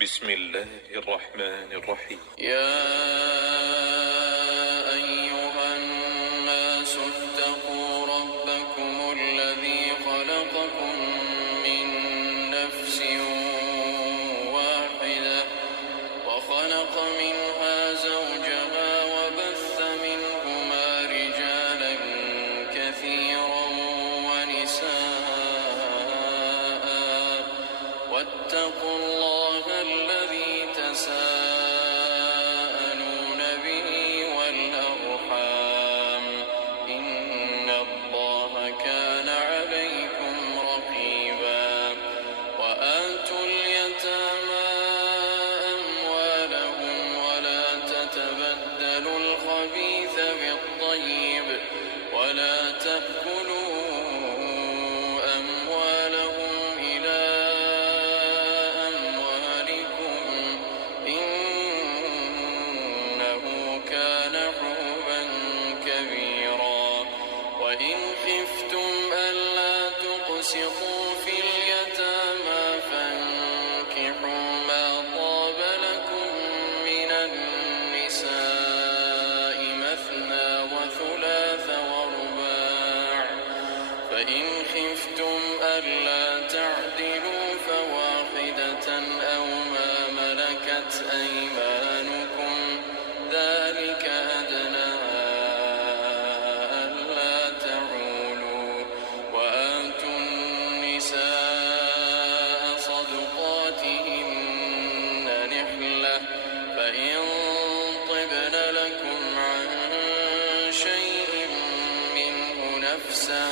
بسم الله الرحمن الرحيم. يا أيها الناس اتقوا ربكم الذي خلقكم من نفس واحدة وخلق منها زوجها وبث منهما رجالا كثيرا ونساء واتقوا الله الذي تساءلون به والأرحام إن الله كان عليكم رقيبا وآتوا اليتامى أموالهم ولا تتبدلوا الخبيث بالطيب ولا تأكلوا أموالهم إلى أموالكم إنه كان حوبا كبيرا وإن خفتم ألا تقسطوا في اليتامى فانكحوا ما طاب لكم من النساء مثنى وثلاث ورباع فإن خفتم ألا تعدلوا فواحدة أو ما ملكت أيمانكم ذلك أدنى ألا تعولوا وآتوا النساء صدقاتهن نحلة فإن طبن لكم عن شيء منه نفسا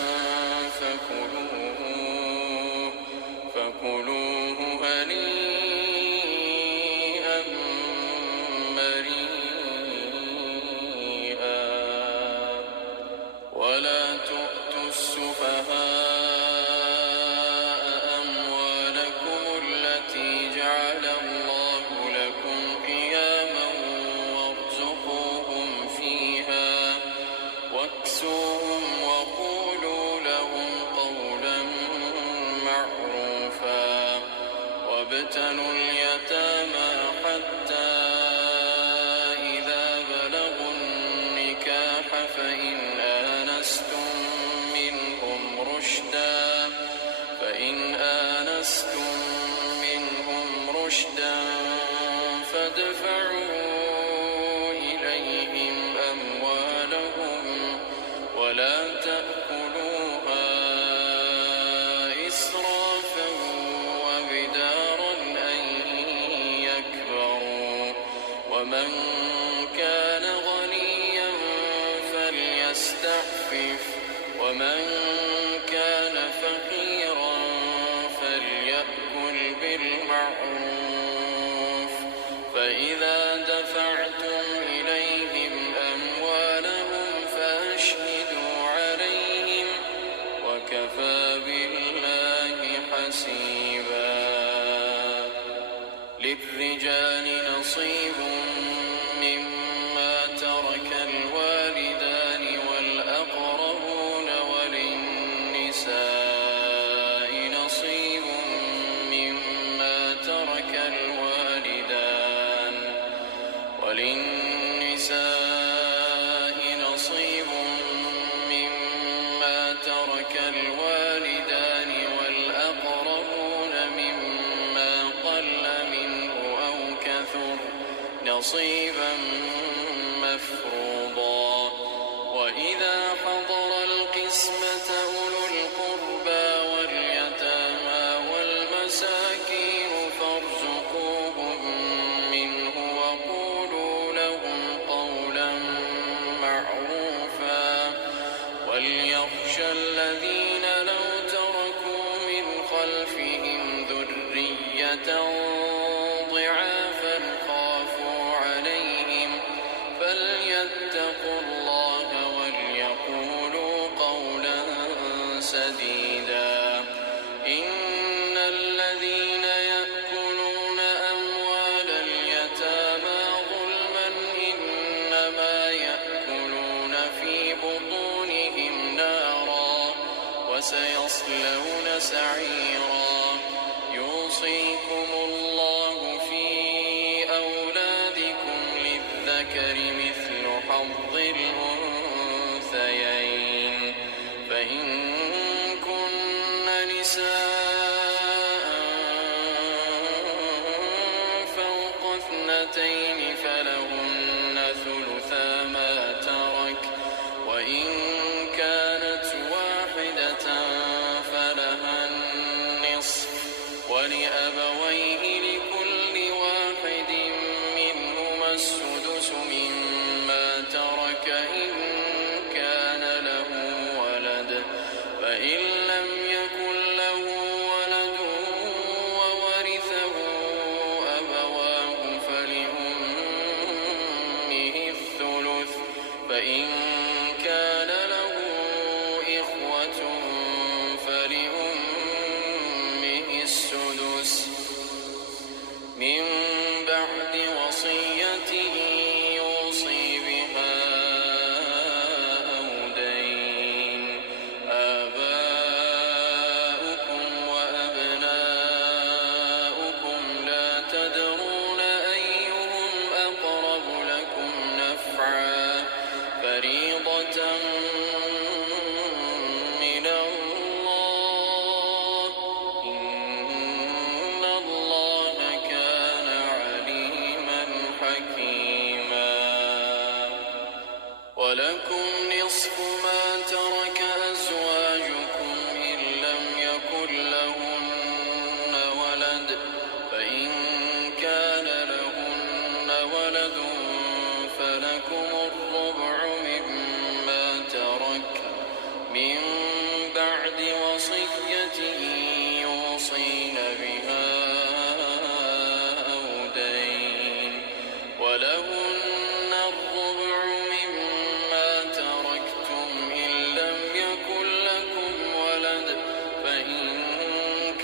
فكلوه هنيئا مريئا ولا تؤتوا السفهاء أموالكم التي جعل الله لكم قياما وارزقوهم فيها واكسوهم وقولوا لهم قولا معروفا وابتلوا اليتامى حتى إذا بلغوا النكاح فإن آنستم منهم رشدا فادفعوا إليهم أموالهم ولا تأكلوها إسرافا وبدارا أن يكبروا ومن كان غنيا فليستعفف ومن كان فقيرا فليأكل بالمعروف فإذا دفعتم إليهم أموالهم فأشهدوا عليهم وكفى بالله حسيبا للرجال نصيب مما ترك الوالدان والأقربون وللنساء نصيب مما ترك الوالدان والأقربون مما قل منه أو كثر نصيبا مفروضا وإذا حضر القسمة أولو القربى واليتامى والمساكين فارزقوهم منه وقولوا لهم قولا معروفا وليخشى الذين لو تركوا من خلفهم ذرية ضعافا خافوا عليهم فليتقوا الله وليقولوا قولا سديدا إن الذين يأكلون أموال اليتامى ظلما إنما يأكلون في بطونهم نارا وسيصلون سعيرا يوصيكم الله في اثنتين فلهن ثلثا ما ترك، وإن كانت واحدة فلها النصف، ولأبويه لكل واحد منهما السدس مما ترك إن كان له ولد، فإن لم يكن له ولد وورثه أبواه فلأمه الثلث، فإن كان له إخوة فلأمه السدس من بعد وصية يوصي بها أو دين. آباؤكم وأبناؤكم لا تدرون أيهم أقرب لكم نفعا، فريضة من الله، إن الله كان عليما حكيما. ولكم نصف ما ترك أزواجكم إن لم يكن لهن ولد، فإن كان لهن ولد فلكم الربع مما ترك من بعد وصية يوصين بها أو دين، ولهن الربع مما تركتم إن لم يكن لكم ولد، فإن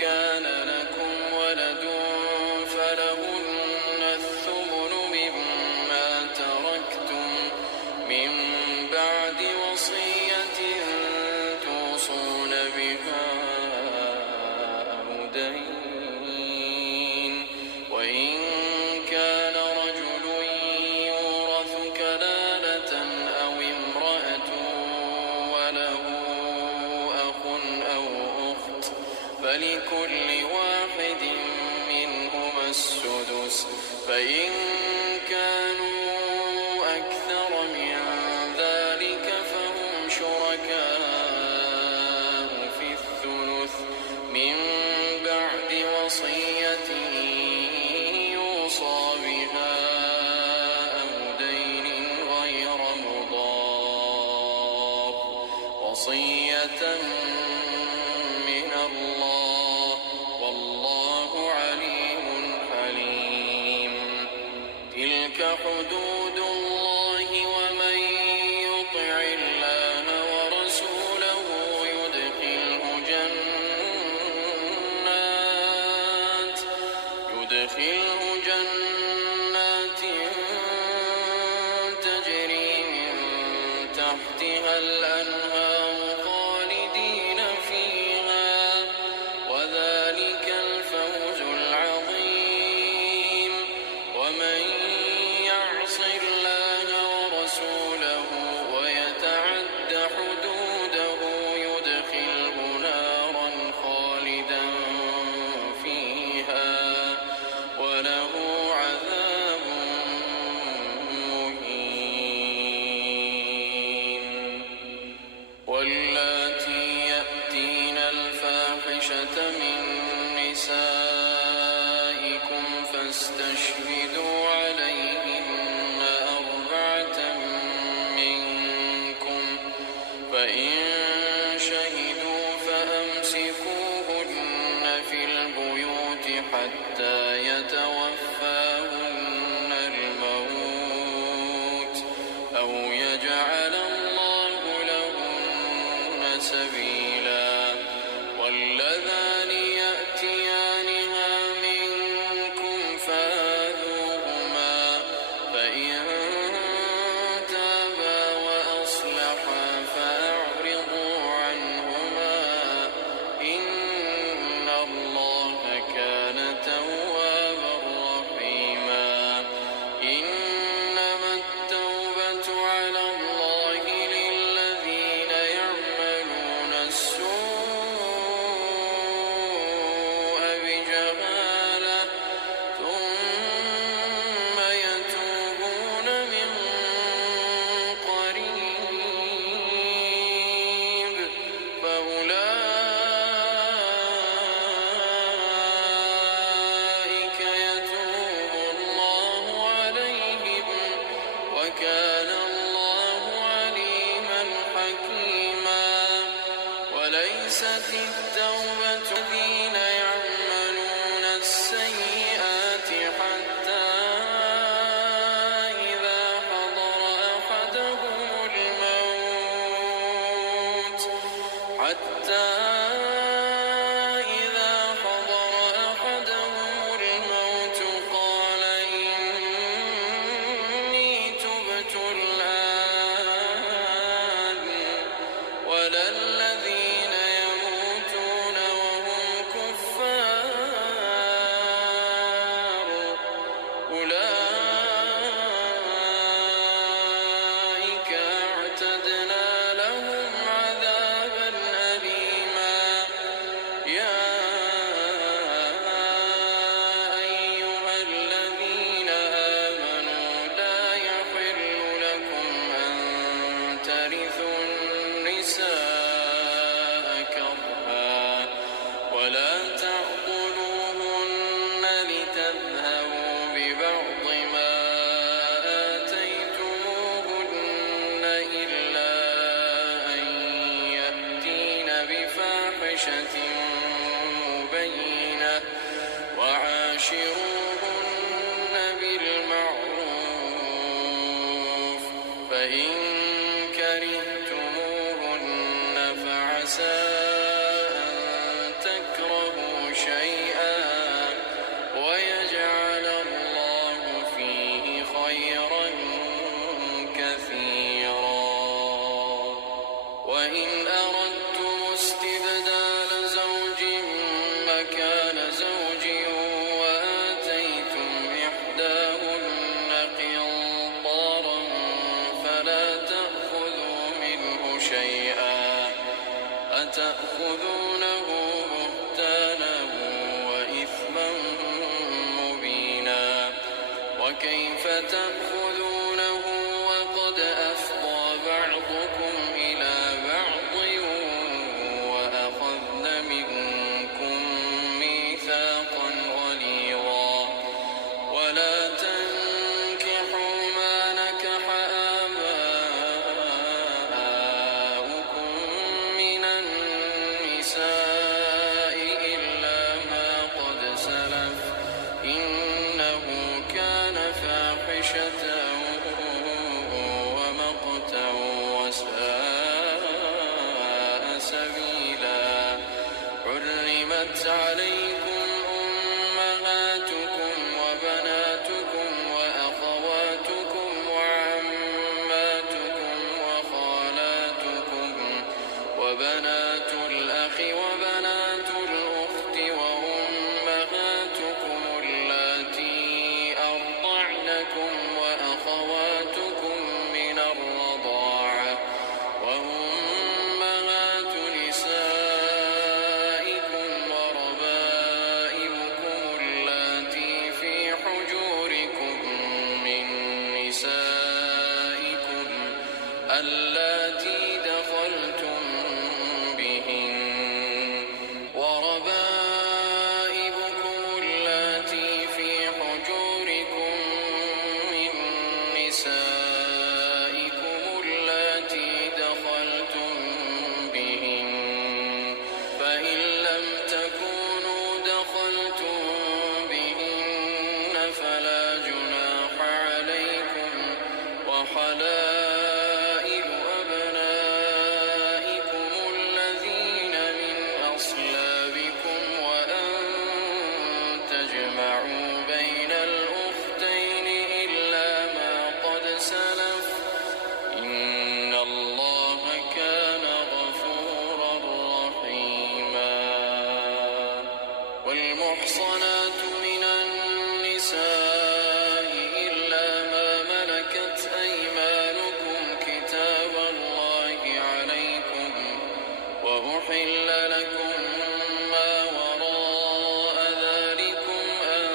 كان لكم ولد فلهن الثمن مما تركتم من بعد وصية توصون بها أو دين. وإن كان رجل يورث كلالة أو امرأة وله أخ أو أخت فلكل واحد منهما السدس، فإن كانوا أكثر من ذلك فهم شركاء في الثلث من بعد وصية يوصى بها أو دين غير مضار، وصية من الله، والله عليم حليم. تلك حدود الله، ومن يطع الله ورسوله يدخله جنات تجري من تحتها الأنهار خالدين فيها، وذلك الفوز العظيم. ومن يعص الله ورسوله ويتعد حدوده يدخله نارا خالدا فيها وله عذاب مهين. واللاتي يأتين الفاحشة من نسائكم فاستشهدوا عليهن أربعة منكم، فإن شهدوا فأمسكوهن في البيوت حتى يتوفاهن الموت أو يجعل الله لهن سبيلا. واللذان يأتيانها منكم فآذوهما، فإن تابا وأصلحا فأعرضوا عنهما، إن الله كان توابا وعاشروهن بالمعروف فإن كرهتموهن فعسى أن تكرهوا شيئا ويجعل الله فيه خيرا كثيرا. وإن أردتم استبدال زوج مكان زوج وآتيتم إحداهن قنطارا فلا تأخذوا منه شيئا أتأخذونه بهتانا وإثما مبينا وكيف تأخذونه وقد أفضى بعضكم إلى بعض وأخذن منكم ميثاقا غليظا. ولا تنكحوا ما نكح آباؤكم من النساء إلا ما قد سلف إنه كان فاحشة ومقتا وساء سبيلا. حرمت عليكم أمهاتكم وبناتكم وأخواتكم وعماتكم وخالاتكم وبنات الأخ وبنات الأخت وأمهاتكم اللاتي أرضعنكم وأخواتكم من الرضاعة وأمهات نسائكم وربائبكم اللاتي في حجوركم من نسائكم اللاتي دخلتم بهن وربائبكم اللاتي في حجوركم من نسائكم اللاتي دخلتم بهن فإن لم تكونوا دخلتم بهن فلا جناح عليكم وحلائل أبنائكم الذين من أصلابكم وأن تجمعوا بين الأختين إلا ما قد سلف إن الله كان غفورا رحيما. والمحصنات من النساء إلا ما ملكت أيمانكم كتاب الله عليكم وأحل لكم ما وراء ذلكم أن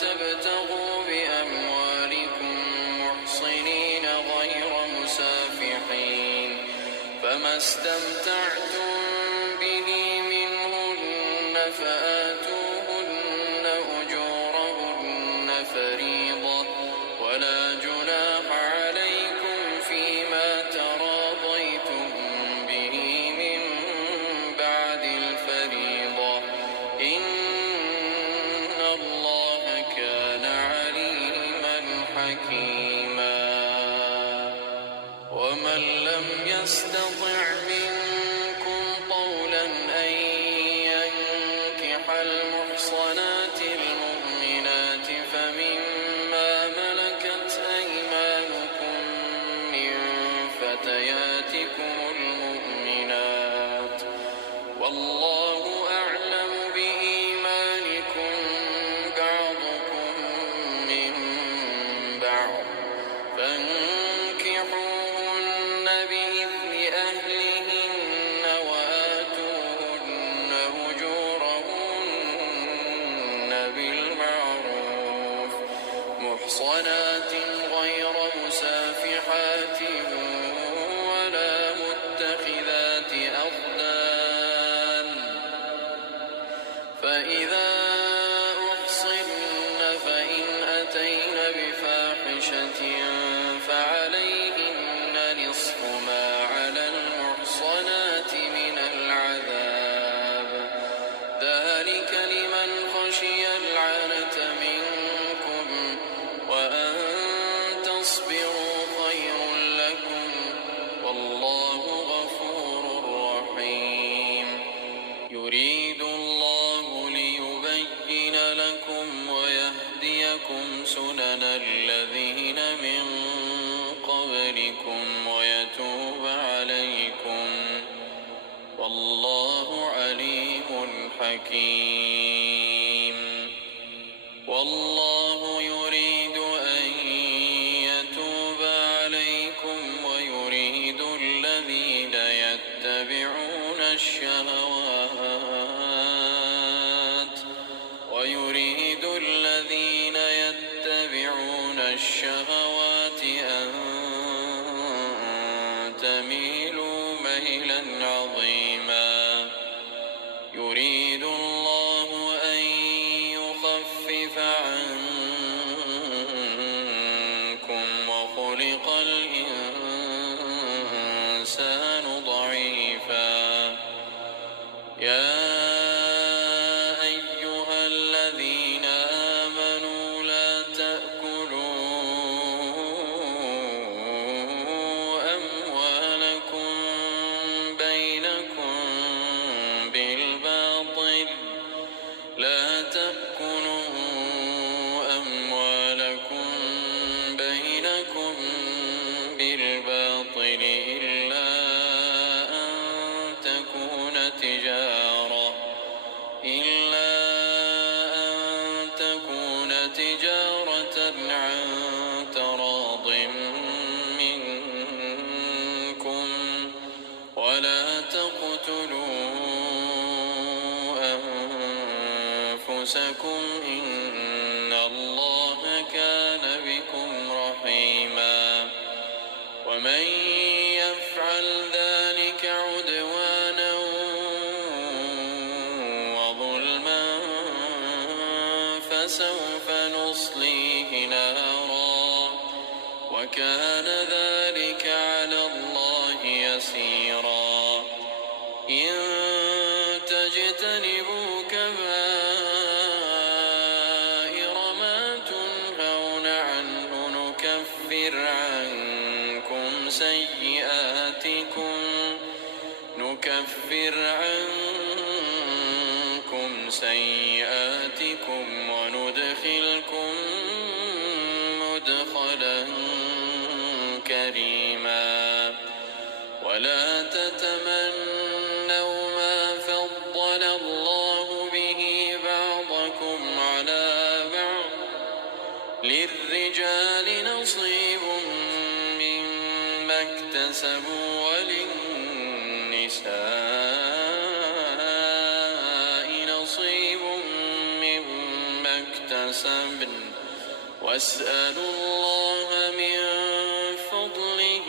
تبتغوا بأموالكم محصنين غير مسافحين فما استمتعتم به منهن فآتوهن أجورهن فريضة ولا جناح عليكم فيما تراضيتم به من بعد الفريضة إن الله كان عليما حكيما. ومن لم يستطع منكم طولا أن ينكح المحصنات المؤمنات فمما ملكت أيمانكم من فتياتكم المؤمنات والله أعلم بإيمانكم بعضكم من بعض فانكحوهن بإذن أهلهن وآتوهن أجورهن بالمعروف محصنات غير مسافحات ولا متخذات أخدان فإذا أحصن فإن أتين بفاحشة فعليهن نصف ما على المحصنات من العذاب ذلك لمن خشي العنة لكم ويهديكم سنن الذين من قبلكم ويتوب عليكم والله عليم حكيم والله يريد أن يتوب عليكم ويريد الذين يتبعون الشهوات أن تميلوا ميلا عظيما يريد الله أن يخفف عنكم وخلق الإنسان ضعيفا يا أيها الذين آمنوا لا تأكلوا أموالكم بينكم بالباطل إلا أن تكون تجارة عن تراض منكم ولا تقتلوا أنفسكم إن الله كان بكم رحيما ومن يفعل ذلك عدوانا وظلما فسوف نصليه نارا وكان ذلك على الله يسيرا إن تجتنبوا كبائر ما تنهون عنه نكفر عنكم سيئاتكم وندخلكم مدخلا كريما ولا تتمنوا ما فضل الله به بعضكم على بعض للرجال نصيب مما اكتسبوا وللنساء نصيب مما اكتسبن واسألوا الله من فضله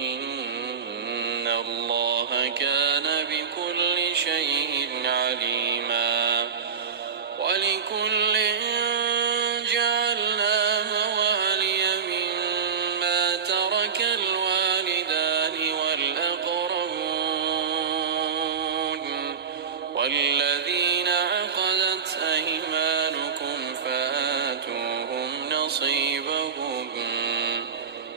إن الله كان بكل شيء عليما ولكل جعلنا موالي مما ترك الوالدان والأقربون والذين عقدت أيمانكم فآتوهم نصيبهم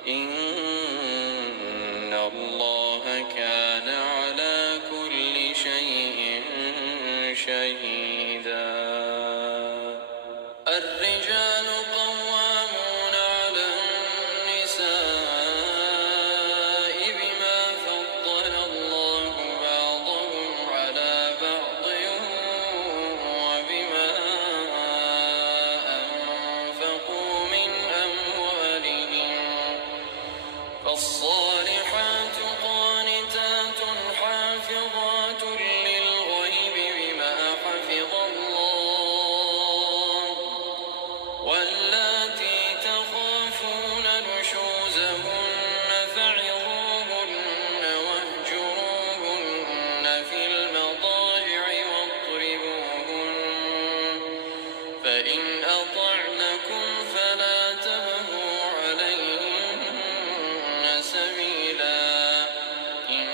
إن الله كان على كل شيء شهيدا الرجال قوامون على النساء بما فضل الله بعضهم على بعض وبما أنفقوا من أموالهم فالصالحات قانتات حافظات للغيب بما حفظ الله واللاتي تخافون نشوزهن فعظوهن واهجروهن في المضاجع واضربوهن فإن أطعنكم فلا تبغوا عليهن سبيلا إن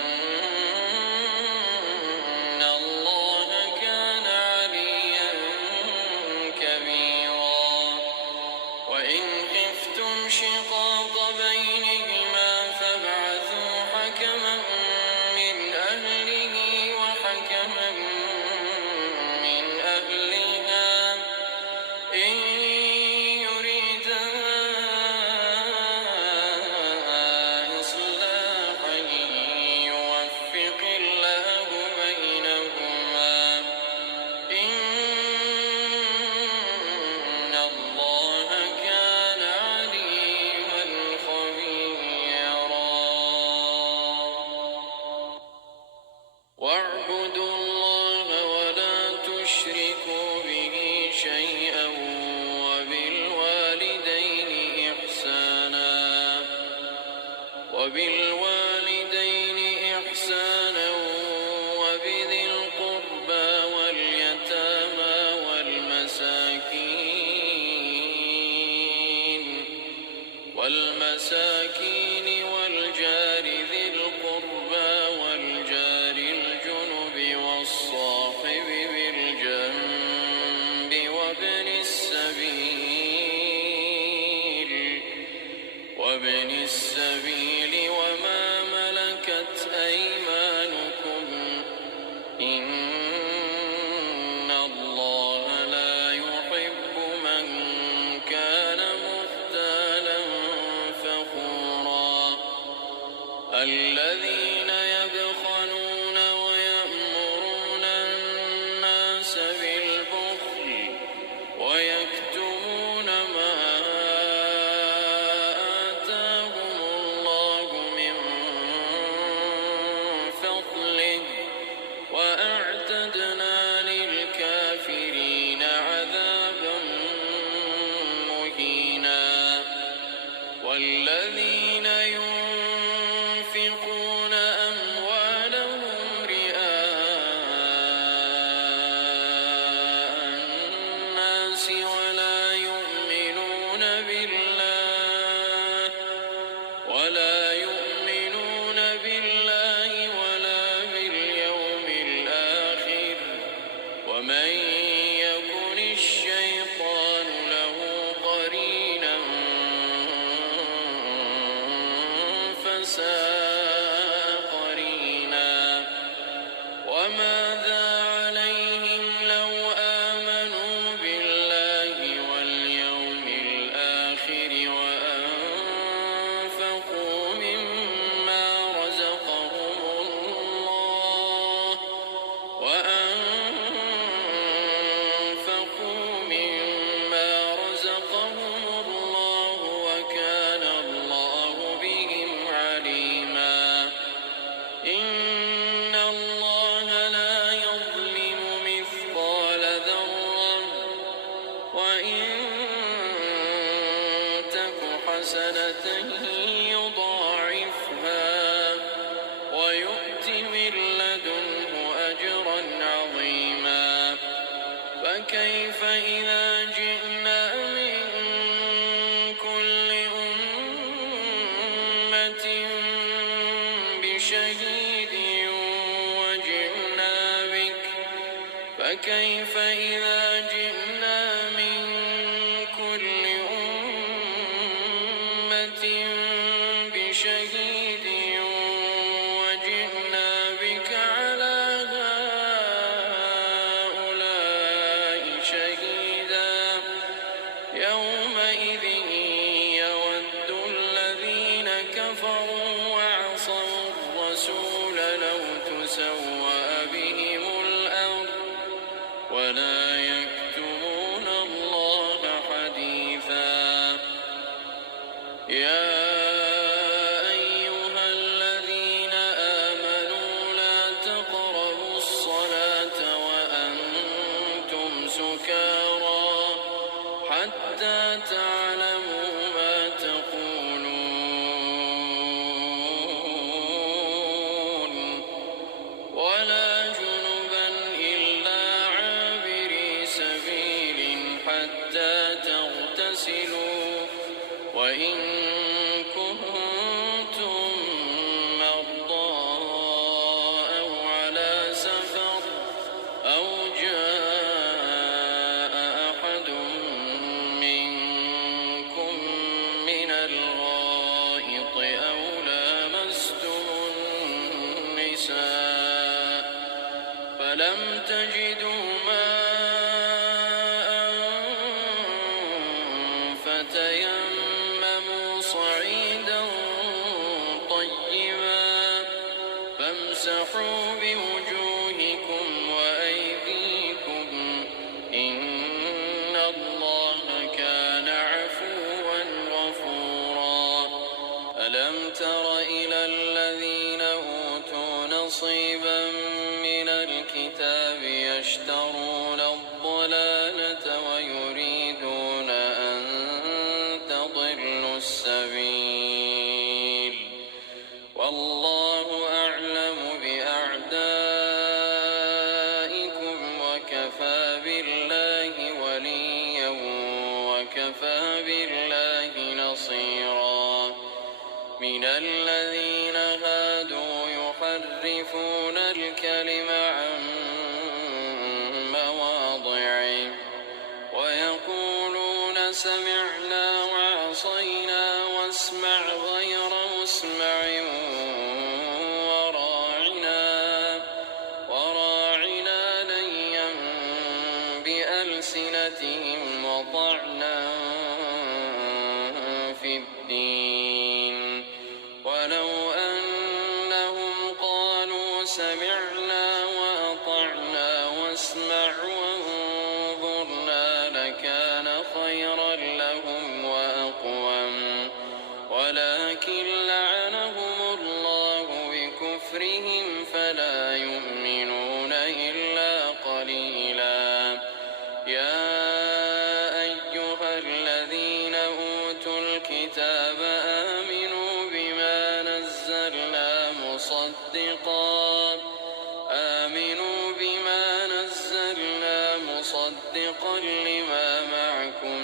الله كان عليا كبيرا وإن خفتم شقاق بينهما فابعثوا حكما من أهله وحكما من أهلها والمساكين والجار ذي القربى والجار الجنب والصاحب بالجنب وابن السبيل وما ملكت أيمانكم إن الله لا يحب من كان مختالا فخورا الذين يبخلون ويأمرون الناس بالبخل ويكتمون ما آتاهم الله من فضله وأعتدنا للكافرين عذابا مهينا والذين ينفقون أموالهم رئاء الناس ولا يؤمنون بالله ولا باليوم الآخر ومن يكن الشيطان له قرينا فساء قرينا وماذا عليهم لو آمنوا بالله واليوم الآخر وأنفقوا مما رزقهم الله وكان الله بهم عليما إن الله لا يظلم مثقال ذرة وإن تك حسنة يضاعفها ويؤت من لدنه أجرا عظيما فكيف إذا جئنا من كل أمة بشهيد فكيف إذا جئنا من كل أمة بشهيد وجئنا بك على هؤلاء شهيدا يومئذ يود الذين كفروا وعصوا الرسول لو تسوى بهم الأرض ولا يكتمون الله حديثا يا أيها الذين آمنوا لا تقربوا الصلاة وأنتم سكارى حتى تعلموا ما تقولون ولا جنبا إلا عابري سبيل حتى تغتسلوا وإن كنتم مرضى أو على سفر أو جاء أحد منكم من الغائط أو لامستم النساء فلم تجدوا ماء فتيمموا صعيدا طيبا فامسحوا بوجوهكم وأيديكم إن الله كان عفوا غفورا ألم تر إلى الذين أوتوا نصيبا من الكتاب يشترون الضلالة ويريدون أن تضلوا السبيل والله أعلم بأعدائكم وكفى بالله وليا وكفى بالله نصيرا الذين هادوا يحرفون الكلم عن مواضعه ويقولون سمعنا وعصينا واسمع غير مسمع وراعنا ليا بألسنتهم وطعنا في الدين ولو أنهم قالوا سمعنا وأطعنا واسمع وانظرنا لكان خيرا لهم وأقوم ولكن لعنهم الله بكفرهم فلا يؤمنون إلا قليلا. يا أيها الذين أوتوا الكتاب آمنوا بما نزلنا مصدقا لما معكم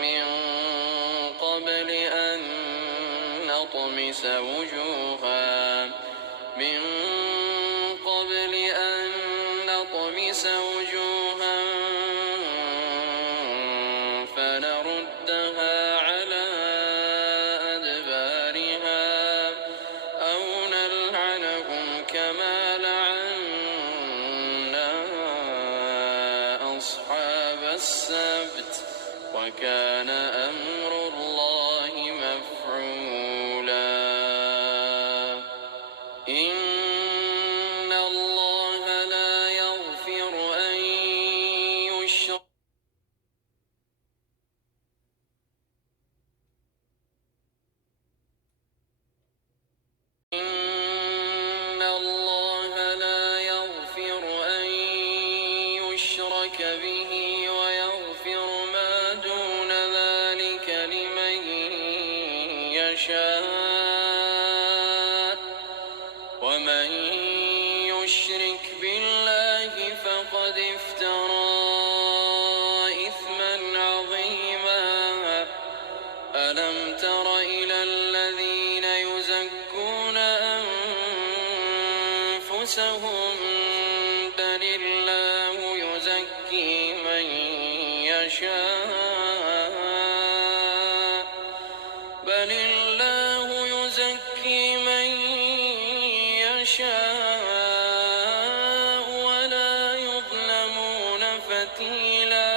من قبل أن نطمس وجوها فنردها على أدبارها أو نلعنهم كما لعنا أصحاب السبت وكان أمر الله مفعولا. إن الله لا يغفر أن يشرك به ويغفر ما دون ذلك لمن يشاء ومن يشرك بالله فقد افترى إثما عظيما. ألم تر إلى الذين يزكون أنفسهم بل الله يزكي من يشاء ولا يظلمون فتيلا.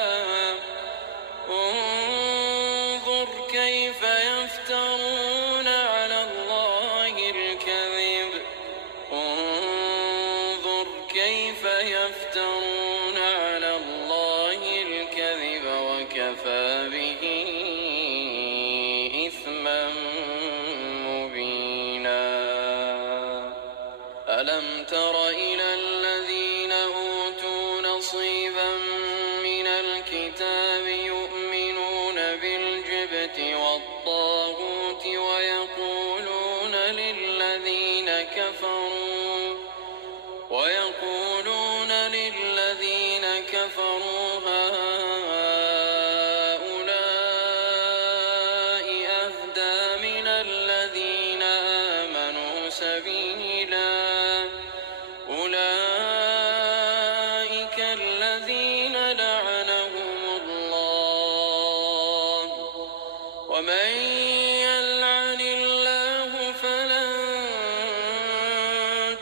انظر كيف يفترون على الله الكذب وكفى به إثما مبينا. ألم تر إلى الذين أوتوا نصيبا من الكتاب يؤمنون بالجبت والطاغوت ويقولون للذين كفروا هؤلاء أهدى من الذين آمنوا سبيلا. أولئك الذين لعنهم الله ومن يلعن الله فلن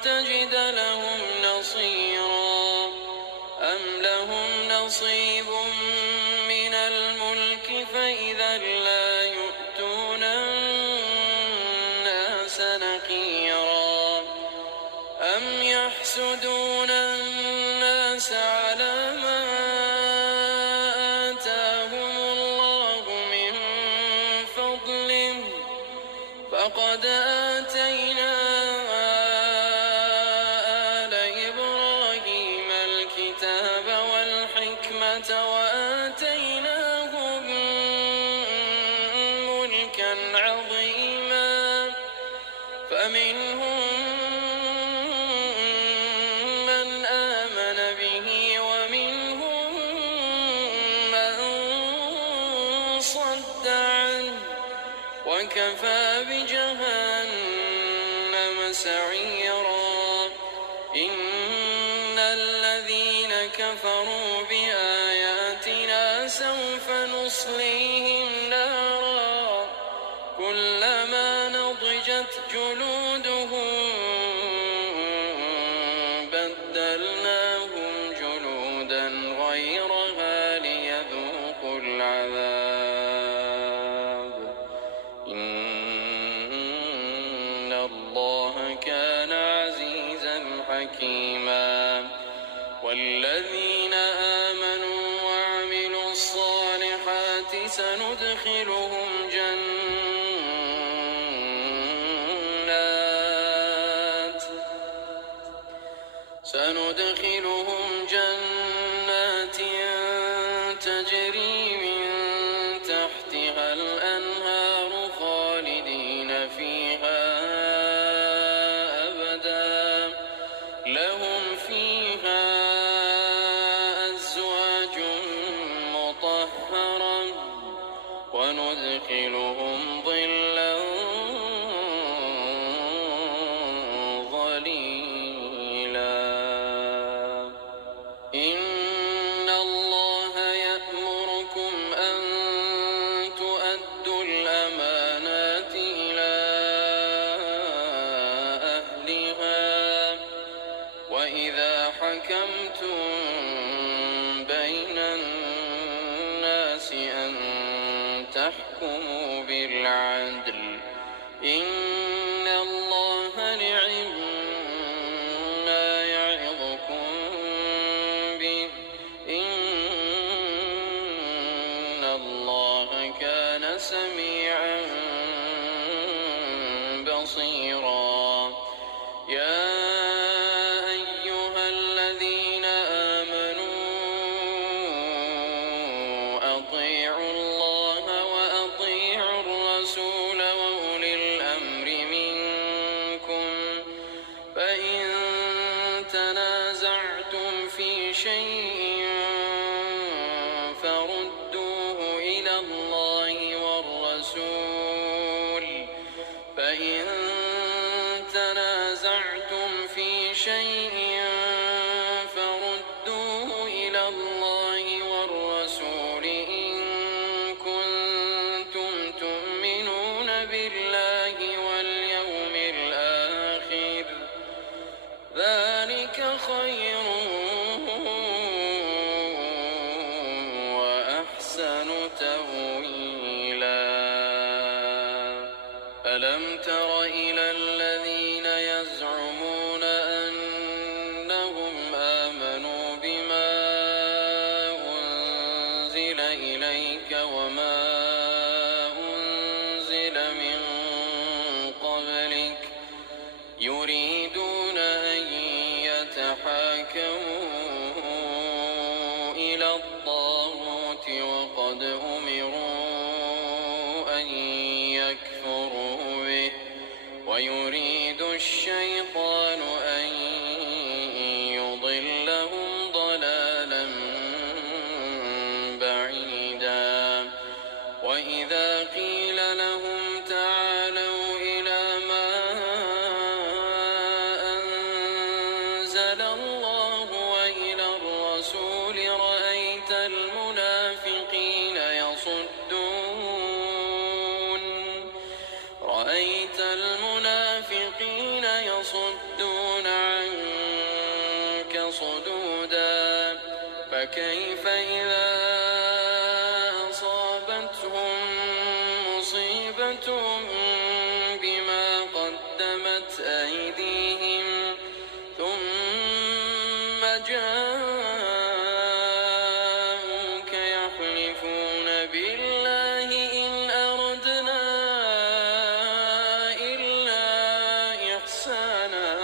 تجد لهم نصيرا. أم لهم نصيب من الملك فإذا لا يؤتون الناس نقيرا. أم يحسدون الناس على ما آتاهم الله من فضله فقد آتينا آل إبراهيم الكتاب والحكمة وآتيناهم ملكا عظيما. فمنهم من آمن به ومنهم من صد عنه وكفى بجهنم نصليهم نارا كلما نضجت جلودهم بدلناهم جلودا غيرها ليذوقوا العذاب إن الله كان عزيزا حكيما والذين آمنوا وعملوا الصالحات سندخلهم جنات تجري من تحتها الأنهار خالدين فيها أبدا لهم فيها أزواج مطهرة وندخلهم ظلا ظليلا إن الله يأمركم أن تؤدوا الأمانات إلى أهلها وإذا حكمتم بين الناس أن تحكموا بالعدل إن الله نعما يعظكم به إن الله كان سميعا بصيرا يا أيها الذين آمنوا أطيعوا الله وأطيعوا الرسول وأولي الأمر منكم فإن تنازعتم في شيء فردوه إلى الله والرسول إن كنتم تؤمنون بالله واليوم الآخر ذلك خير وأحسن تأويلا ألم تر إلى الذين يزعمون أنهم آمنوا بما أنزل إليك وما أنزل من قبلك يريدون أن يتحاكموا إلى الطاغوت وقد أمروا أن يكفروا به ويريد الشيطان أن يضلهم ضلالا بعيدا وإذا قيل لهم تعالوا إلى ما أنزل الله وإلى الرسول رأيت المنافقين يصدون عنك صدودا فكيف إذا أصابتهم مصيبة بما قدمت أيديهم ثم جاءوك يحلفون بالله إن أردنا إلا إحسانا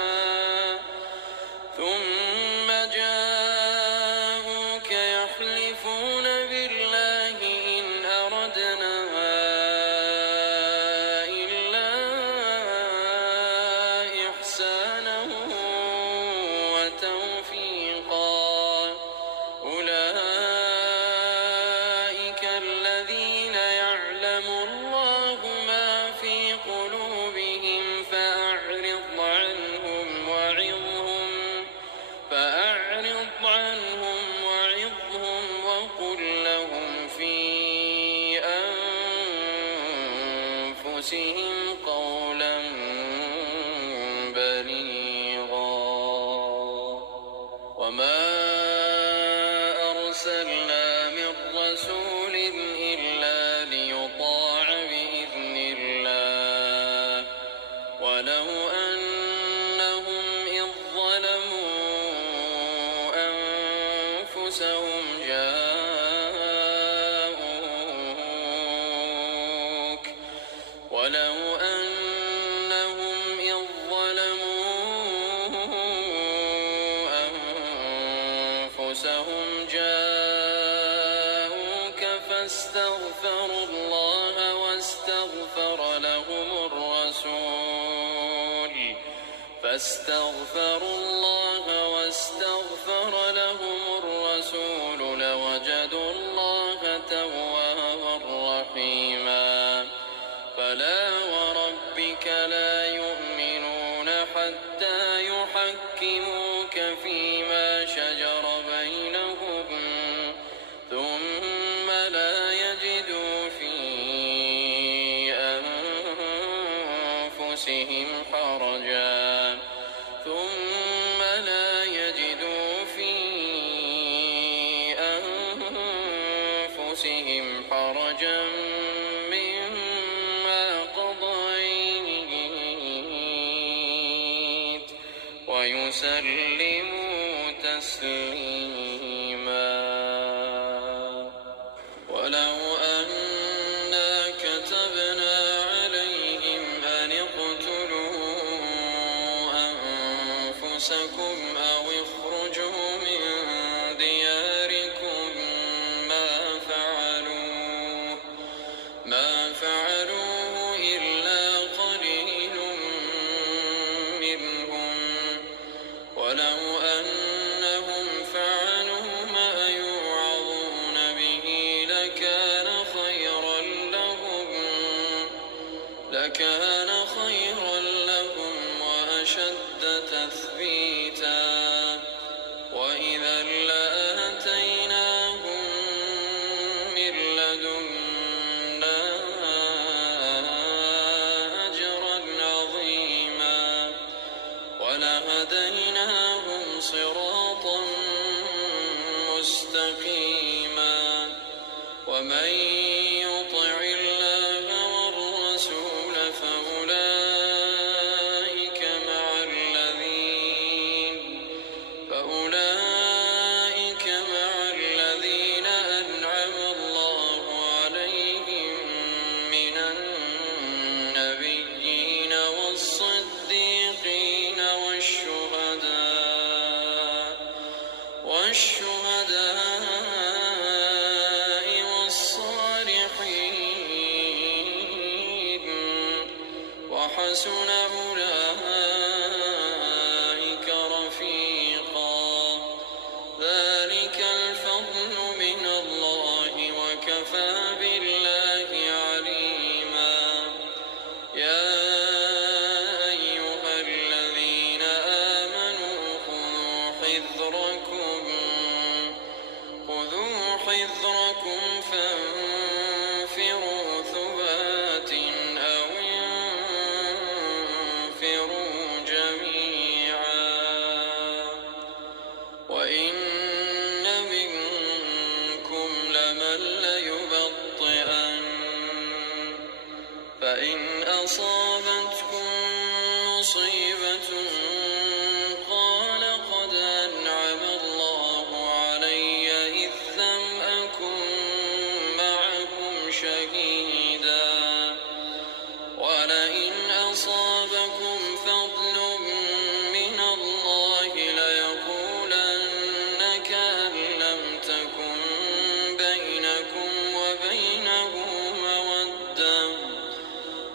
أنفسهم قولا بليغا وما أرسلنا من رسول إلا ليطاع بإذن الله ولو أنهم إذ ظلموا أنفسهم جاءوك فاستغفروا الله واستغفر لهم الرسول لوجدوا الله توابا رحيما فلا وربك لا يؤمنون حتى يحكموك فيما شجر بينهم ثم لا يجدوا في أنفسهم حرجا مما قضيت ويسلموا تسليما ولو أنا كتبنا عليهم أن اقتلوا أنفسكم أو اخرجوا من دياركم ما فعلوه إلا قليل منهم ولو أنهم فعلوا ما يوعظون به لكان خيرا لهم وأشد تثبيتا وإذا لآتيناهم من لدنا أجرا عظيما ولهديناهم صراطا مستقيما ومن يطع الله والرسول فأولئك مع الذين أنعم الله عليهم من النبيين والصديقين والشهداء والصالحين وحسن أولئك رفيقا ذلك الفضل من الله وكفى بالله عليما يا أيها الذين آمنوا خذوا حذركم فانفروا ثبات أو انفروا جميعا وإن منكم لمن ليبطئن فإن أصابتكم مصيبة قال قد أنعم الله علي إذ لم أكن معكم شهيدا ولئن أصابكم فضل من الله ليقولن كأن لم تكن بينكم وبينه مودة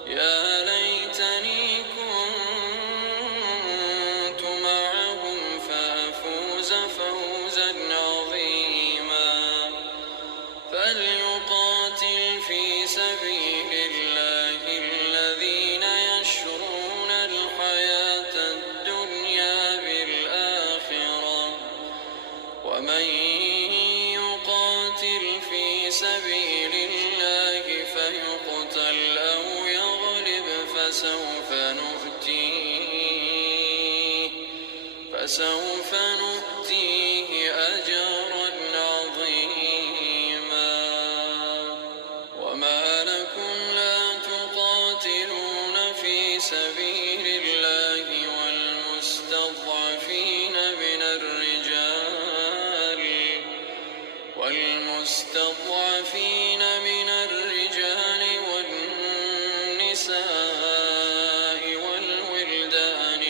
يا ليتني كنت معهم فأفوز فوزا عظيما فليقاتل في سبيل الله الذين يشرون الحياة الدنيا بالآخرة ومن يقاتل في سبيل الله فيقتل أو يغلب فسوف نؤتيه أجرا عظيما. وما لكم لا تقاتلون في سبيل الله والمستضعفين من الرجال والنساء والولدان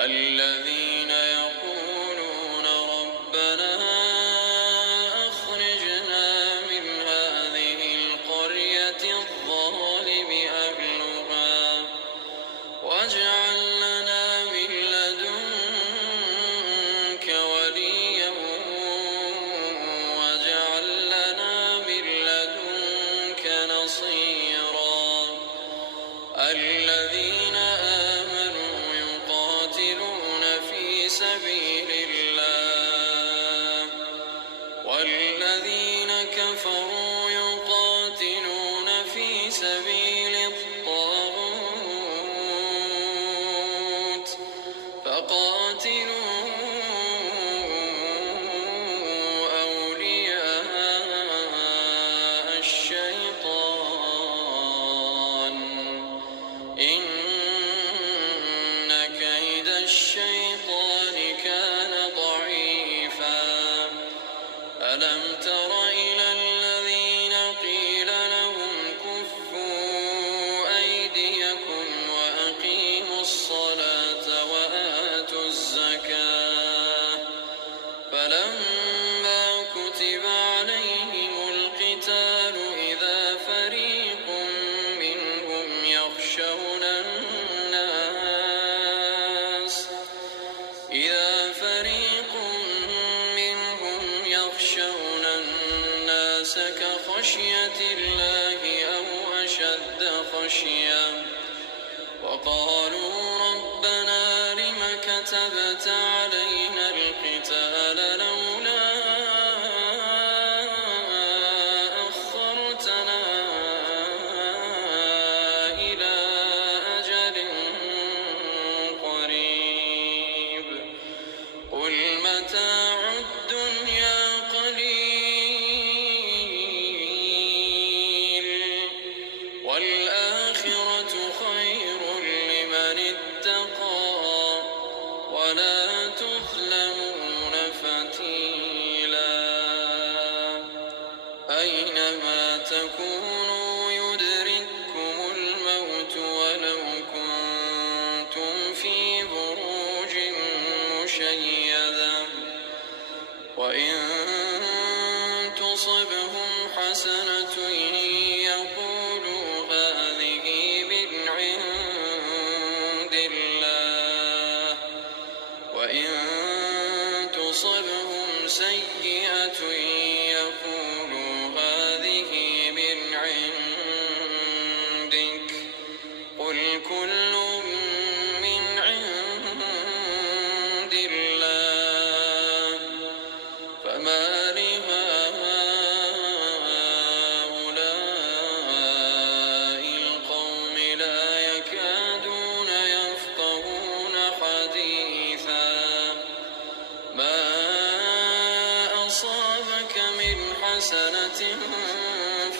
الذين يقولون ربنا أخرجنا من هذه القرية الظالم أهلها واجعل لنا من لدنك وليا واجعل لنا من لدنك نصيرا. الذين آمنوا يقاتلون في سبيل الله والذين كفروا يقاتلون في سبيل الطاغوت فقاتلوا أولياء الشيطان إن كيد الشيطان كان ضعيفا. ألم تر إلى الذين قيل لهم كفوا أيديكم وأقيموا الصلاة وآتوا الزكاة فلما كتب عليهم القتال إذا فريق منهم يخشون الناس كخشية الله أو أشد خشية وقالوا ربنا لم كتبت علينا القتال لولا أخرتنا إلى أجل قريب قل متاع الدنيا قليل والآخرة خير لمن اتقى ولا تظلمون فتيلا. أينما تكونوا يدرككم الموت ولو كنتم في بروج مشيدة وإن تصبهم حسنة يقولوا هذه من عند الله وإن تصبهم سيئة يقولوا هذه من عندك قل كل من عند الله فما لهؤلاء القوم لا يكادون يفقهون حديثا. ما أصابك من حسنة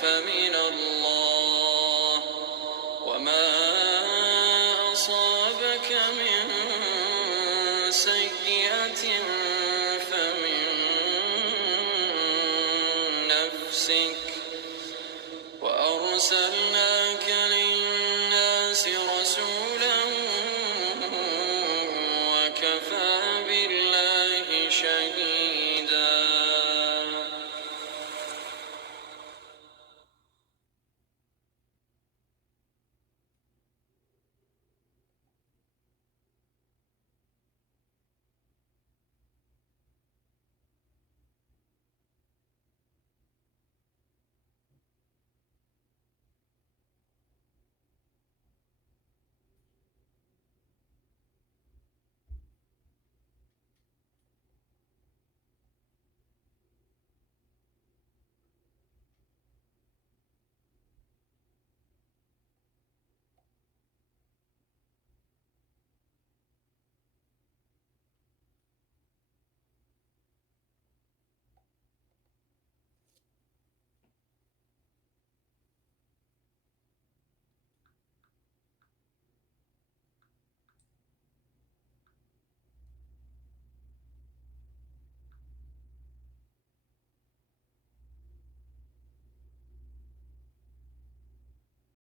فمن الله وما أصابك من سيئة فمن نفسك وأرسلنا